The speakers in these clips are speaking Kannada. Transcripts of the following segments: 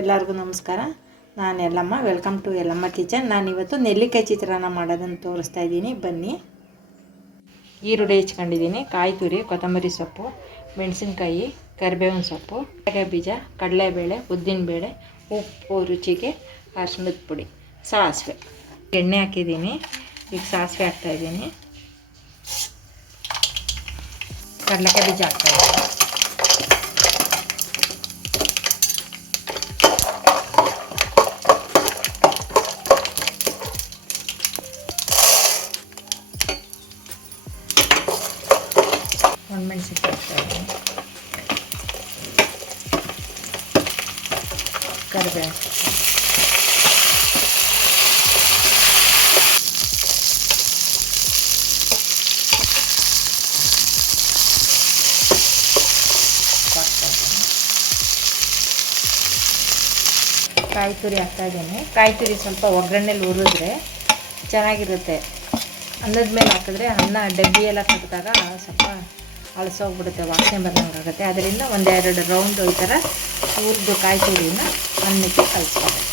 ಎಲ್ಲರಿಗೂ ನಮಸ್ಕಾರ. ನಾನು Yellamma welcome to Yellamma kitchen ನಾನು ಇವತ್ತು ನೆಲ್ಲಿಕಾಯಿ ಚಿತ್ರಾನ್ನ ಮಾಡೋದನ್ನು ತೋರಿಸ್ತಾ ಇದ್ದೀನಿ. ಬನ್ನಿ. ಈರುಳ್ಳಿ ಹೆಚ್ಕೊಂಡಿದ್ದೀನಿ, ಕಾಯಿ ತುರಿ, ಕೊತ್ತಂಬರಿ ಸೊಪ್ಪು, ಮೆಣಸಿನ್ಕಾಯಿ, ಕರಿಬೇವಿನ ಸೊಪ್ಪು ಕಾಯಿ ಬೀಜ, ಕಡಲೆಬೇಳೆ, ಉದ್ದಿನಬೇಳೆ, ಉಪ್ಪು, ರುಚಿಗೆ ಅರ್ಶಿಣದ ಪುಡಿ, ಸಾಸಿವೆ. ಎಣ್ಣೆ ಹಾಕಿದ್ದೀನಿ. ಈಗ ಸಾಸಿವೆ ಹಾಕ್ತಾಯಿದ್ದೀನಿ ಕಡಲೆಕಾಯಿ ಬೀಜ ಹಾಕ್ತಾಯಿದ್ದೀನಿ ಒಣಮೆಣ್ಸಿನ್ಕಾಯಿ ಹಾಕ್ತಾಯಿದ್ದೀನಿ ಕರಿಬೇವು ಹಾಕ್ತಾಯಿದ್ದೀನಿ ಕಾಯಿ ತುರಿ ಹಾಕ್ತಾಯಿದ್ದೀನಿ ಕಾಯಿ ತುರಿ ಸ್ವಲ್ಪ ಒಗ್ಗರಣೆಲಿ ಹುರಿದ್ರೆ ಚೆನ್ನಾಗಿರುತ್ತೆ ಅನ್ನದ ಮೇಲೆ ಹಾಕಿದ್ರೆ ಅನ್ನ ಡಬ್ಬಿ ಎಲ್ಲ ಕಟ್ಟಿದಾಗ ಸ್ವಲ್ಪ ಅಳಸೋಗ್ಬಿಡುತ್ತೆ, ವಾಸನೆ ಬಂದಂಗಾಗುತ್ತೆ. ಅದರಿಂದ ಒಂದೆರಡು ರೌಂಡು ಈ ಥರ ಹುರಿದು ಕಾಯಿ ತುರಿನ ಅನ್ನಕ್ಕೆ ಕಲಿಸ್ಬೇಕು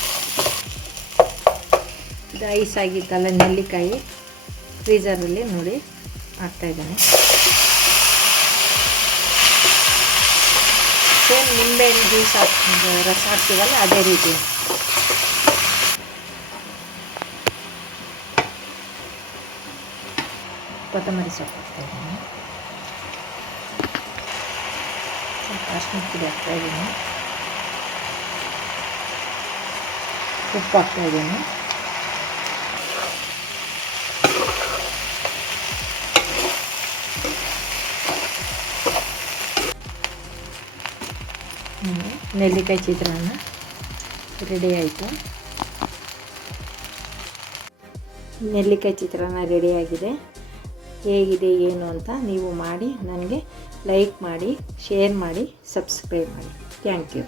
ಇದು ಐಸ್ ಆಗಿತ್ತಲ್ಲ, ನೆಲ್ಲಿಕಾಯಿ ಫ್ರೀಸರಲ್ಲಿ ನೋಡಿ ಹಾಕ್ತಾಯಿದ್ದಾನೆ ಸೇಮ್ ನಿಂಬೆಹಣ್ಣು ಜ್ಯೂಸ್ ಹಾಕ್ ರಸ ಹಾಕ್ತೀವಲ್ಲ, ಅದೇ ರೀತಿ. ಕೊತ್ತಂಬರಿ ಸೊಪ್ಪು ಹಾಕ್ತಾಯಿದ್ದೀನಿ ಪುಡಿ ಹಾಕ್ತಾಯಿದ್ದೀನಿ ಉಪ್ಪು ಹಾಕ್ತಾಯಿದ್ದೀನಿ ನೆಲ್ಲಿಕಾಯಿ ಚಿತ್ರಾನ್ನ ರೆಡಿ ಆಯಿತು. ನೆಲ್ಲಿಕಾಯಿ ಚಿತ್ರಾನ್ನ ರೆಡಿಯಾಗಿದೆ ಹೇಗಿದೆ ಏನು ಅಂತ ನೀವು ಮಾಡಿ ನನಗೆ ಲೈಕ್ ಮಾಡಿ ಶೇರ್ ಮಾಡಿ ಸಬ್ಸ್ಕ್ರೈಬ್ ಮಾಡಿ. Thank you